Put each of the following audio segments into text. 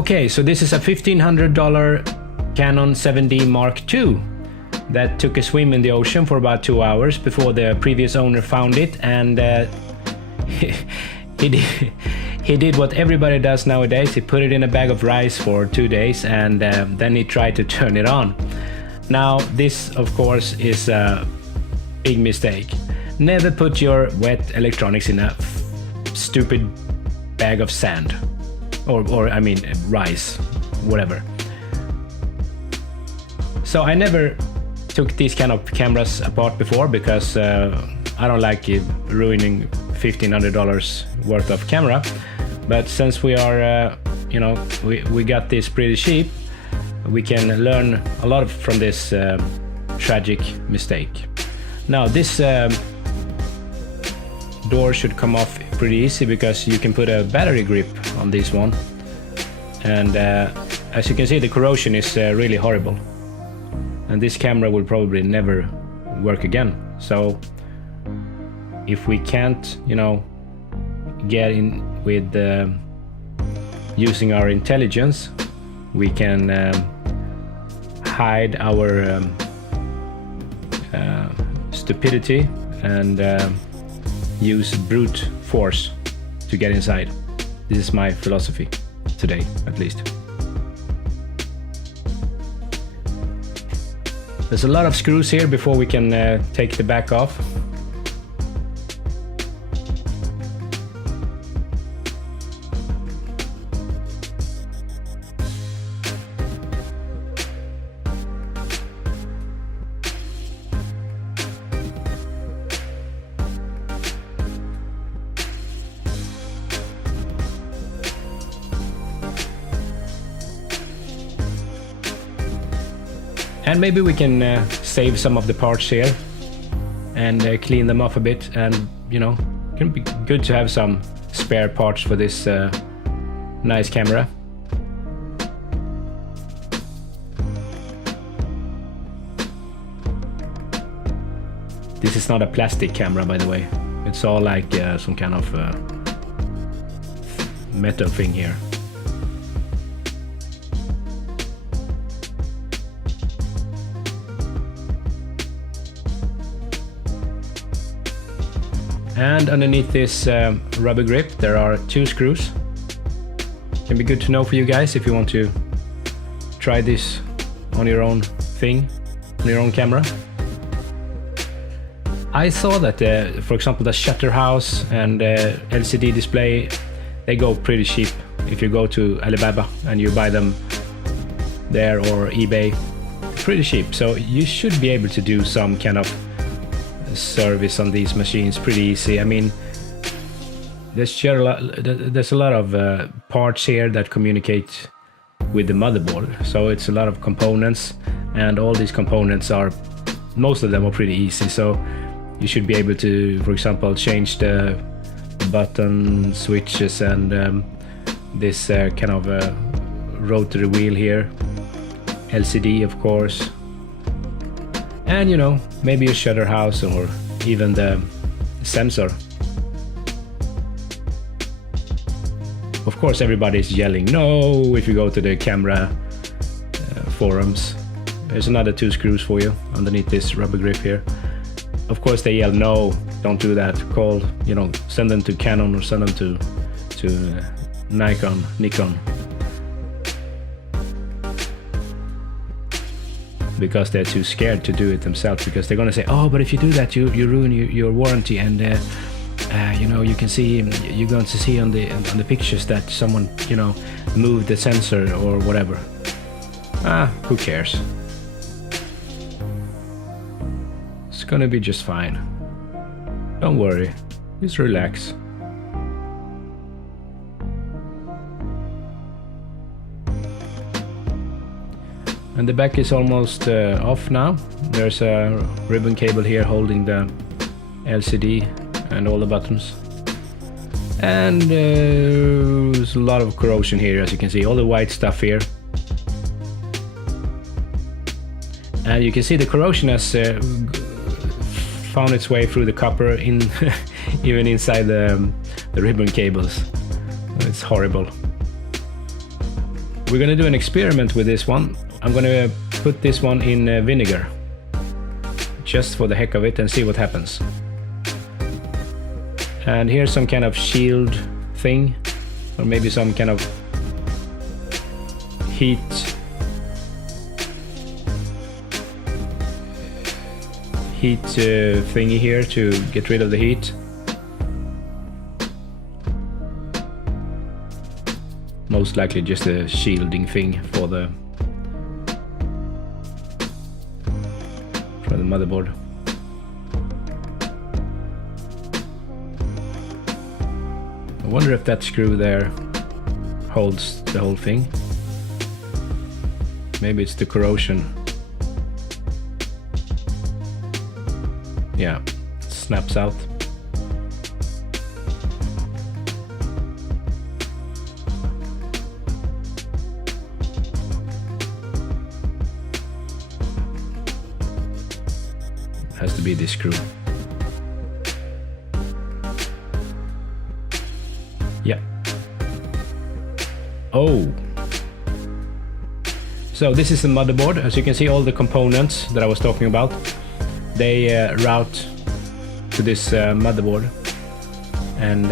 Okay, so this is a $1,500 Canon 7D Mark II that took a swim in the ocean for about 2 hours before the previous owner found it, and he did what everybody does nowadays. He put it in a bag of rice for 2 days, and then he tried to turn it on. Now this of course is a big mistake. Never put your wet electronics in a stupid bag of sand or I mean rice, whatever. So I never took these kind of cameras apart before because I don't like ruining $1,500 worth of camera. But since we are, we got this pretty cheap, we can learn a lot from this tragic mistake. Now this door should come off pretty easy because you can put a battery grip on this one, and as you can see, the corrosion is really horrible, and this camera will probably never work again. So if we can't, get in with using our intelligence, we can hide our stupidity and use brute force to get inside. This is my philosophy today, at least. There's a lot of screws here before we can take the back off. And maybe we can save some of the parts here and clean them off a bit, and it can be good to have some spare parts for this nice camera. This is not a plastic camera, by the way. It's all like some kind of metal thing here. And underneath this rubber grip there are 2 screws. Can be good to know for you guys if you want to try this on your own thing, on your own camera. I saw that for example the shutter house and LCD display, they go pretty cheap if you go to Alibaba and you buy them there, or eBay, pretty cheap. So you should be able to do some kind of service on these machines pretty easy. I mean, there's a lot of parts here that communicate with the motherboard, so it's a lot of components, and all these components are, most of them are pretty easy. So you should be able to, for example, change the button switches and this kind of rotary wheel here, LCD of course, and maybe a shutter house or even the sensor. Of course everybody's yelling no if you go to the camera forums. There's another 2 screws for you underneath this rubber grip here. Of course they yell no, don't do that, call, send them to Canon or send them to Nikon. Because they're too scared to do it themselves, because they're gonna say, oh, but if you do that you ruin your warranty, and you can see, you're going to see on the pictures that someone moved the sensor or whatever. Who cares? It's gonna be just fine. Don't worry, just relax. And the back is almost off now. There's a ribbon cable here holding the LCD and all the buttons. And there's a lot of corrosion here, as you can see, all the white stuff here. And you can see the corrosion has found its way through the copper, even inside the ribbon cables. It's horrible. we're gonna do an experiment with this one. I'm gonna put this one in vinegar, just for the heck of it, and see what happens. And here's some kind of shield thing, or maybe some kind of heat thingy here to get rid of the heat. Most likely just a shielding thing for the motherboard. I wonder if that screw there holds the whole thing. Maybe it's the corrosion. Yeah, it snaps out. Has to be this screw. Yeah. Oh. So this is the motherboard. As you can see, all the components that I was talking about, they route to this motherboard. And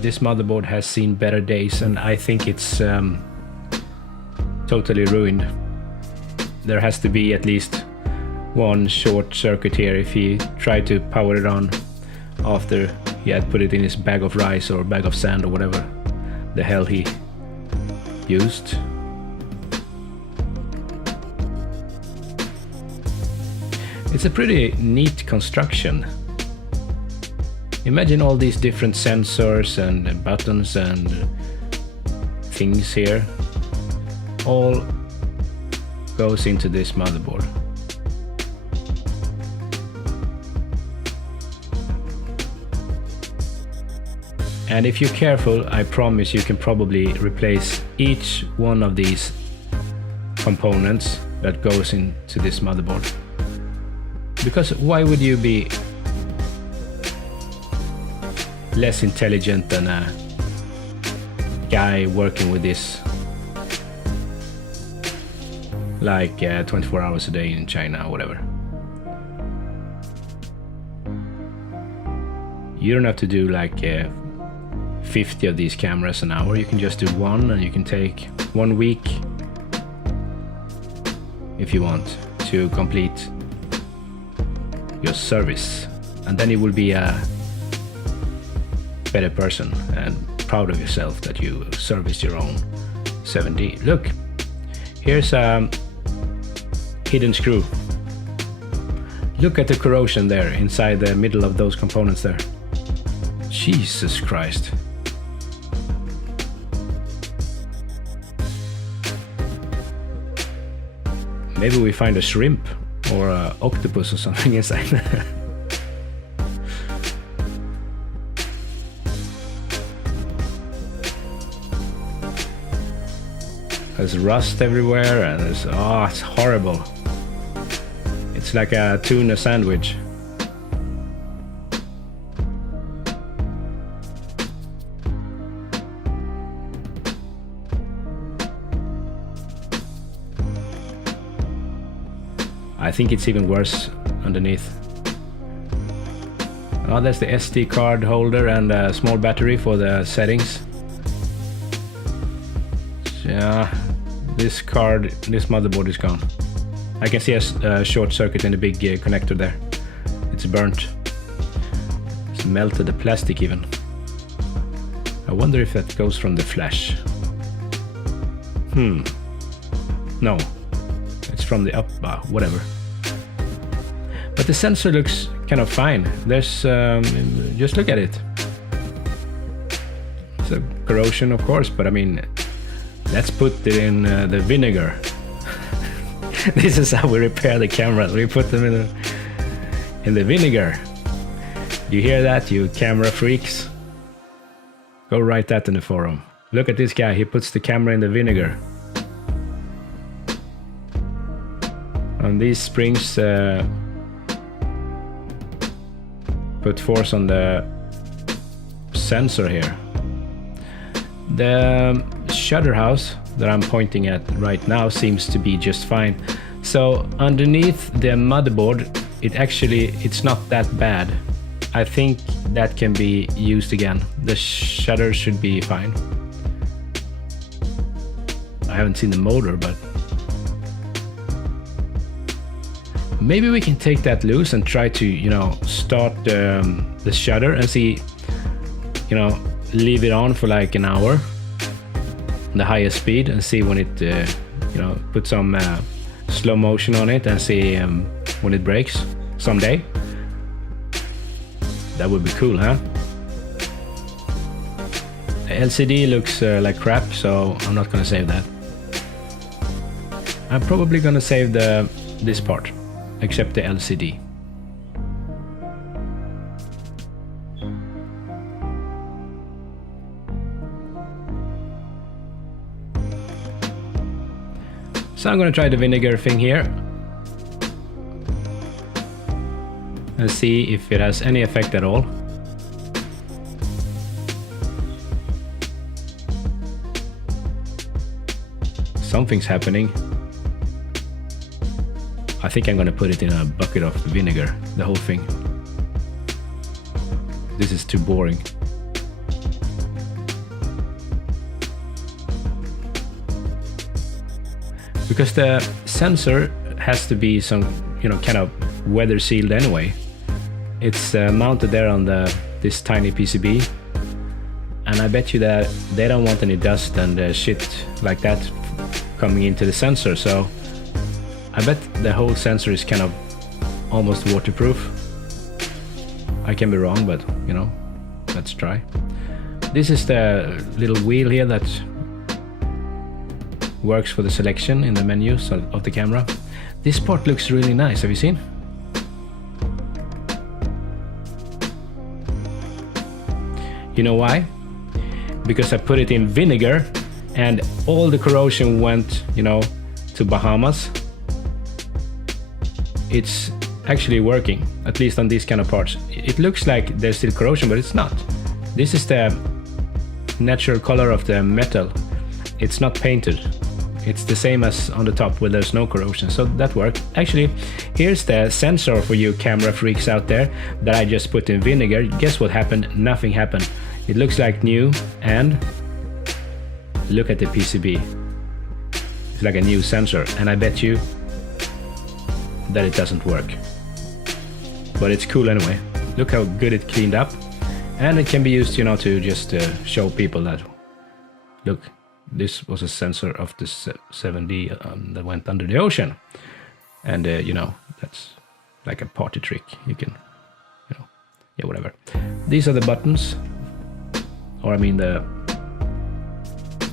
this motherboard has seen better days, and I think it's totally ruined. There has to be at least one short circuit here if he tried to power it on after he had put it in his bag of rice or bag of sand or whatever the hell he used. It's a pretty neat construction. Imagine all these different sensors and buttons and things here. All goes into this motherboard. And if you're careful, I promise you can probably replace each one of these components that goes into this motherboard. Because why would you be less intelligent than a guy working with this like 24 hours a day in China or whatever? You don't have to do like 50 of these cameras an hour. You can just do one, and you can take 1 week if you want to complete your service, and then you will be a better person and proud of yourself that you serviced your own 7D. Look, here's a hidden screw. Look at the corrosion there inside the middle of those components there. Jesus Christ. Maybe we find a shrimp or an octopus or something inside. There's rust everywhere, and it's horrible. It's like a tuna sandwich. I think it's even worse underneath. Oh, there's the SD card holder and a small battery for the settings. Yeah, this motherboard is gone. I can see a short circuit in the big connector there. It's burnt. It's melted the plastic even. I wonder if that goes from the flash. No, it's from the whatever. But the sensor looks kind of fine. There's just look at it. It's a corrosion, of course, but I mean, let's put it in the vinegar. This is how we repair the cameras. We put them in the vinegar. You hear that, you camera freaks? Go write that in the forum. Look at this guy. He puts the camera in the vinegar. And these springs put force on the sensor here. The shutter house that I'm pointing at right now seems to be just fine. So underneath the motherboard, it's not that bad. I think that can be used again. The shutter should be fine. I haven't seen the motor, but maybe we can take that loose and try to, you know, start the shutter and see, you know, leave it on for like an hour, the highest speed, and see when it, you know, put some slow motion on it and see when it breaks someday. That would be cool, huh? The LCD looks like crap, so I'm not gonna save that. I'm probably gonna save this part, except the LCD. So I'm gonna try the vinegar thing here and see if it has any effect at all. Something's happening. I think I'm gonna put it in a bucket of vinegar, the whole thing. This is too boring. Because the sensor has to be some, you know, kind of weather sealed anyway. It's mounted there on this tiny PCB, and I bet you that they don't want any dust and shit like that coming into the sensor, so I bet the whole sensor is kind of almost waterproof. I can be wrong, but you know, let's try. This is the little wheel here that works for the selection in the menus of the camera. This part looks really nice, have you seen? You know why? Because I put it in vinegar and all the corrosion went, you know, to Bahamas. It's actually working, at least on these kind of parts. It looks like there's still corrosion, but it's not. This is the natural color of the metal. It's not painted. It's the same as on the top where there's no corrosion, so that worked. Actually, here's the sensor for you camera freaks out there that I just put in vinegar. Guess what happened? Nothing happened. It looks like new, and look at the PCB. It's like a new sensor, and I bet you that it doesn't work. But it's cool anyway. Look how good it cleaned up, and it can be used, you know, to just show people that, look, this was a sensor of the 7D that went under the ocean. And you know, that's like a party trick. You can, you know, yeah, whatever. These are the buttons, or I mean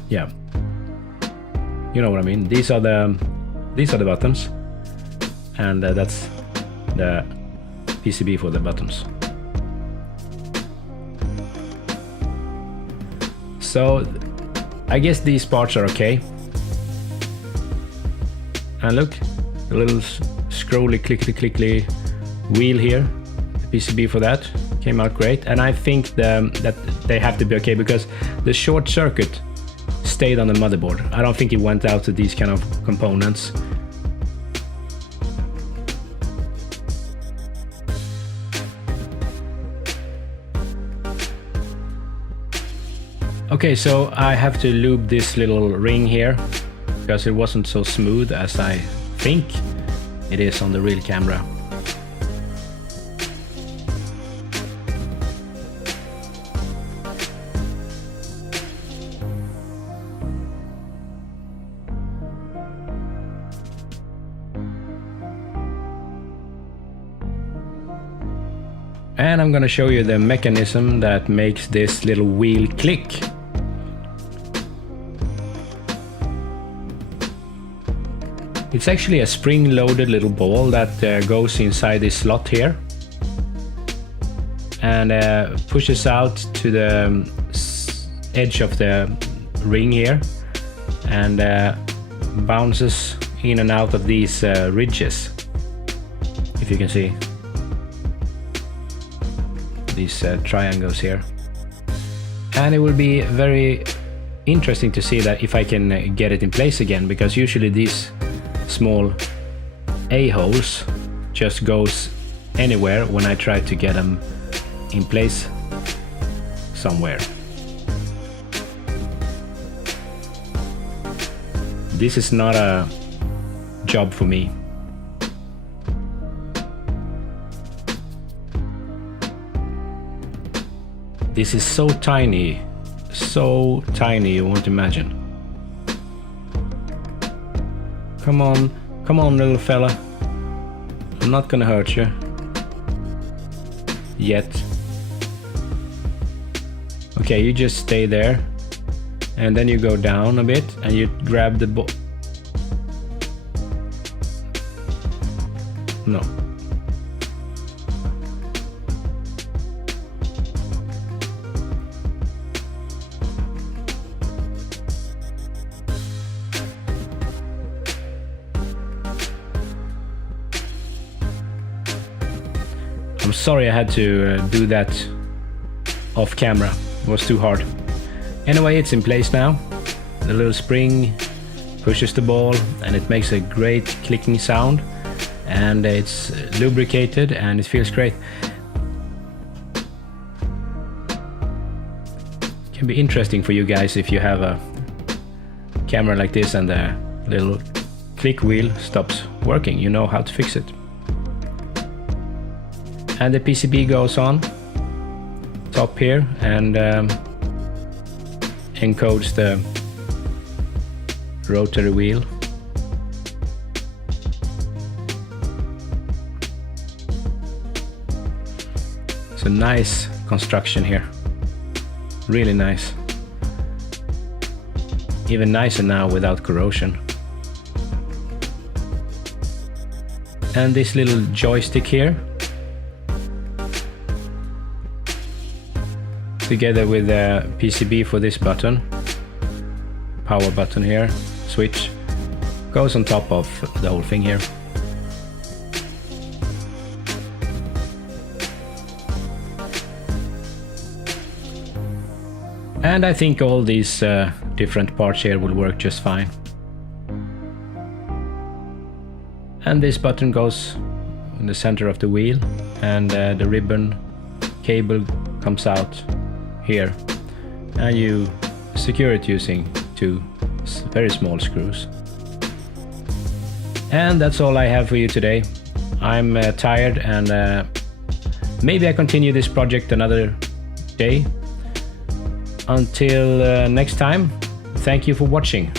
yeah, you know what I mean. These are the buttons, and that's the PCB for the buttons. So I guess these parts are okay. And look, a little scrolly clickly wheel here. The PCB for that came out great, and I think that they have to be okay because the short circuit stayed on the motherboard. I don't think it went out to these kind of components. Okay, so I have to lube this little ring here because it wasn't so smooth as I think it is on the real camera. And I'm gonna show you the mechanism that makes this little wheel click. It's actually a spring-loaded little ball that goes inside this slot here and pushes out to the edge of the ring here and bounces in and out of these ridges, if you can see these triangles here. And it will be very interesting to see that if I can get it in place again, because usually these small A-holes just goes anywhere when I try to get them in place somewhere. This is not a job for me. This is so tiny you won't imagine. Come on little fella. I'm not gonna hurt you. Yet. Okay, you just stay there. And then you go down a bit and you grab the No. I'm sorry I had to do that off camera. It was too hard. Anyway, it's in place now. The little spring pushes the ball and it makes a great clicking sound, and it's lubricated and it feels great. Can be interesting for you guys if you have a camera like this and the little click wheel stops working. You know how to fix it. And the PCB goes on top here and encodes the rotary wheel. It's a nice construction here. Really nice. Even nicer now without corrosion. And this little joystick here, together with the PCB for this button, power button here, switch, goes on top of the whole thing here. And I think all these different parts here will work just fine. And this button goes in the center of the wheel, and the ribbon cable comes out here, and you secure it using two very small screws. And that's all I have for you today. I'm tired, and maybe I continue this project another day. Until next time, thank you for watching.